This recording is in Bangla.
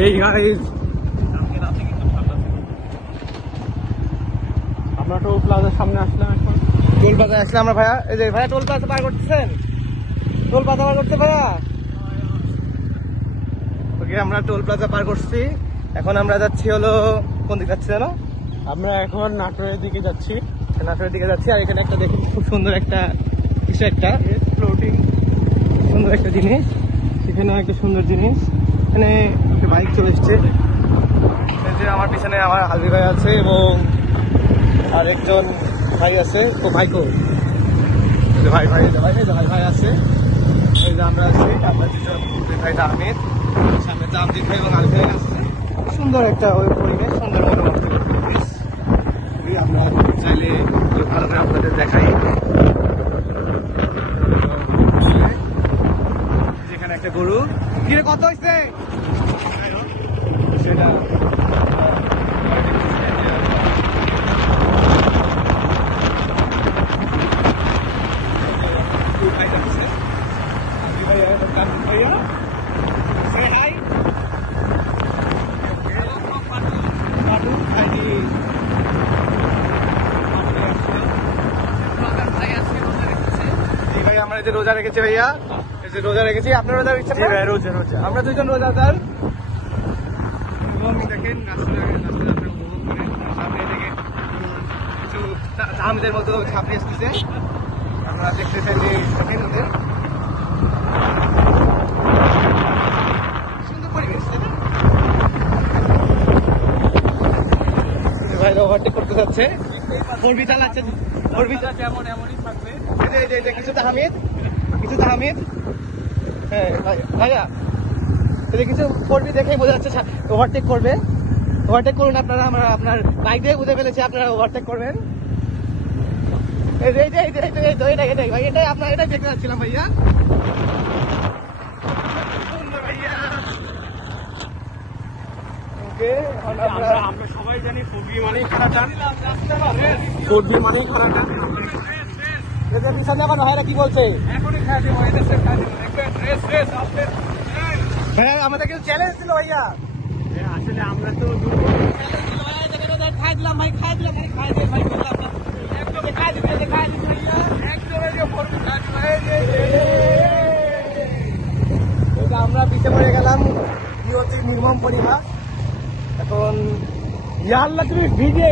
Hey guys, আমরা টোল প্লাজার সামনে আসলাম। এখন টোল প্লাজায় আসলে আমরা ভাইয়া, এই যে ভাইয়া টোল প্লাজা পার করতেছেন, টোল প্লাজা পার করতে ভাইয়া। ওকে, আমরা টোল প্লাজা পার করছি। এখন আমরা যাচ্ছি হলো কোন দিকে যাচ্ছি জানো? আমরা এখন নাটোরের দিকে যাচ্ছি। নাটোরের দিকে যাচ্ছি। আর এখানে একটা দেখুন, খুব সুন্দর একটা কিছু একটা ফ্লোটিং সুন্দর একটা জিনিস। এখানেও একটা সুন্দর জিনিস। এখানে একটা বাইক চলে এসছে। আমার পিছনে আমার হালদি ভাই আছে এবং আরেকজন ভাই আছে। তো ভাইকো ভাই ভাই ভাই ভাই ভাই আছে। এই যে আমরা আছি, আমরা ভাই আহমেদ, সামনে জামজিৎ ভাই এবং আলফাই আছে। সুন্দর একটা ওই পরিবেশ, সুন্দর মনোরম পরিবেশ। আমরা চাইলে ভালো করে আপনাদের দেখাই। যেখানে একটা গরু কিরে কত হয়েছে সেটা আমরা যে রোজা রেখেছি ভাইয়া, এই যে রোজা রেখেছি। আপনার রোজা রেখেছেন? রোজা রোজা আমরা দুজন রোজাদার। এবং দেখেন সামনে থেকে কিছু আহমেদের মতো ছাপড়ি আসতেছে। আমরা দেখতে চাইলে দেখেন ওদের সুন্দর পরিবেশ। ভাই ওভারটেক করতে যাচ্ছে, ফোরবি চালাচ্ছে, ফোরবি যেমন এমনই থাকবে। কিছুটা হামিদ, কিছুটা হামিদ। হ্যাঁ ভাইয়া, এই কিছু ফোরবি দেখেই বোঝা যাচ্ছে ওভারটেক করবে। ওভারটেক করুন আপনারা। আমরা আপনার বাইক দিয়ে বুঝে ফেলেছি, আপনারা ওভারটেক করবেন। এটাই আপনার, এটাই দেখতে যাচ্ছিলাম ভাইয়া। আমরা সবাই জানি ফোরবি মানেই খারাপ, ফোরবি মানেই খারাপ। পিছনে আমার ভাইরা কি বলছে? এখনই খাই দিব, ভাইয়া আমাদের কিছু চ্যালেঞ্জ ছিল ভাইয়া। আসলে আমরা তো খাই দিলাম ভাই, খাই দিলাম ভাই, খাই দিয়ে ভাই বললাম একদম খাই দিবে, খাই দিবে ভাইয়া একদম। আমরা পিছিয়ে পড়ে গেলাম, নির্মম পরিমাণ। এখন ইয়া আল্লাহ, তুমি ভিডিও